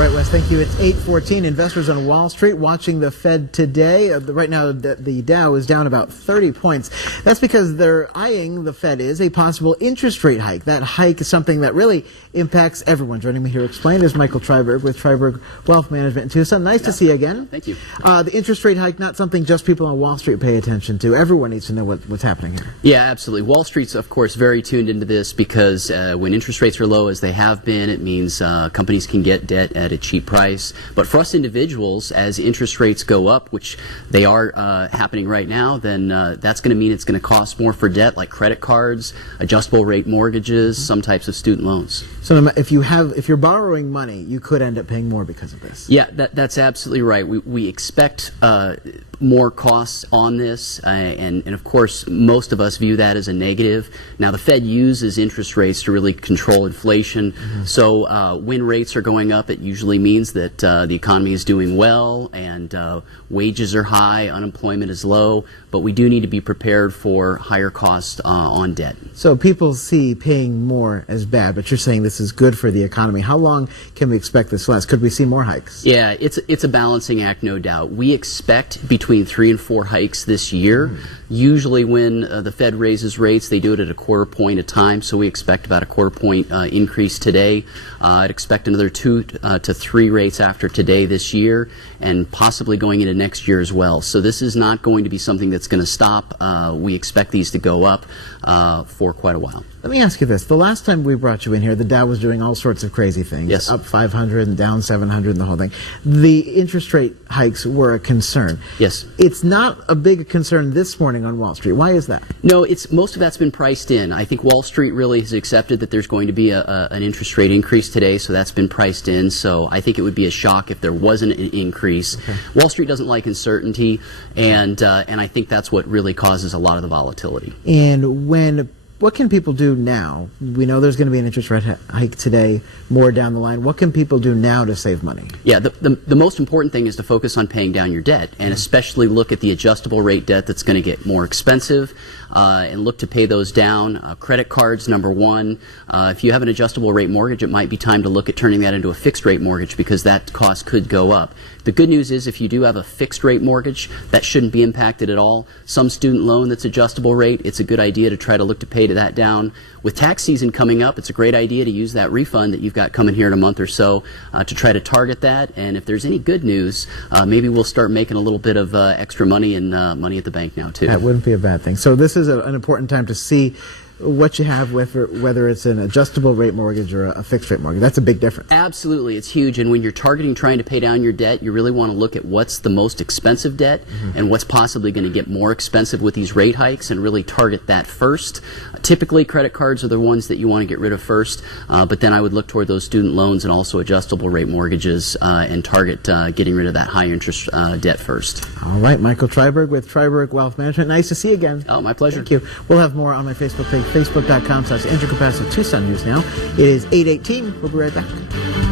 All right, Wes, thank you. It's 8:14. Investors on Wall Street watching the Fed today. Right now, the Dow is down about 30 points. That's because they're eyeing, the Fed is, a possible interest rate hike. That hike is something that really impacts everyone. Joining me here to explain is Michael Treiberg with Treiberg Wealth Management in Tucson. Nice to see you again. Thank you. The interest rate hike, not something just people on Wall Street pay attention to. Everyone needs to know what's happening here. Yeah, absolutely. Wall Street's, of course, very tuned into this because when interest rates are low, as they have been, it means companies can get debt at a cheap price. But for us individuals, as interest rates go up, which they are happening right now, then that's going to mean it's going to cost more for debt like credit cards, adjustable rate mortgages, some types of student loans. So if you're borrowing money, you could end up paying more because of this. Yeah, that's absolutely right. We expect more costs on this, and of course, most of us view that as a negative. Now, the Fed uses interest rates to really control inflation. So when rates are going up, it usually means that the economy is doing well and wages are high, unemployment is low, but we do need to be prepared for higher costs on debt. So people see paying more as bad, but you're saying this is good for the economy. How long can we expect this to last? Could we see more hikes? Yeah, it's a balancing act, no doubt. We expect between 3 and 4 hikes this year. Usually when the Fed raises rates, they do it at a quarter point a time, so we expect about a quarter point increase today. I'd expect another 2 to 3 rates after today this year, and possibly going into next year as well. So this is not going to be something that's going to stop. We expect these to go up for quite a while. Let me ask you this. The last time we brought you in here, the Dow was doing all sorts of crazy things. Yes. Up 500 and down 700 and the whole thing. The interest rate hikes were a concern. Yes. It's not a big concern this morning on Wall Street. Why is that? No, most of that's been priced in. I think Wall Street really has accepted that there's going to be an interest rate increase today, so that's been priced in. So I think it would be a shock if there wasn't an increase. Okay. Wall Street doesn't like uncertainty, and I think that's what really causes a lot of the volatility. And what can people do now? We know there's going to be an interest rate hike today, more down the line. What can people do now to save money? Yeah, the most important thing is to focus on paying down your debt, and especially look at the adjustable rate debt that's going to get more expensive, and look to pay those down. Credit cards, number one. If you have an adjustable rate mortgage, it might be time to look at turning that into a fixed rate mortgage because that cost could go up. The good news is if you do have a fixed rate mortgage, that shouldn't be impacted at all. Some student loan that's adjustable rate, it's a good idea to try to look to pay that down. With tax season coming up, it's a great idea to use that refund that you've got coming here in a month or so to try to target that. And if there's any good news, maybe we'll start making a little bit of extra money and money at the bank now too. That wouldn't be a bad thing. So this is an important time to see what you have with, whether it's an adjustable rate mortgage or a fixed rate mortgage. That's a big difference. Absolutely. It's huge. And when you're targeting trying to pay down your debt, you really want to look at what's the most expensive debt and what's possibly going to get more expensive with these rate hikes and really target that first. Typically, credit cards are the ones that you want to get rid of first, but then I would look toward those student loans and also adjustable rate mortgages and target getting rid of that high interest debt first. All right. Michael Treiberg with Treiberg Wealth Management. Nice to see you again. Oh, my pleasure. Thank you. We'll have more on my Facebook page, facebook.com/Andrew Capasso Tucson News now. It is 8:18. We'll be right back.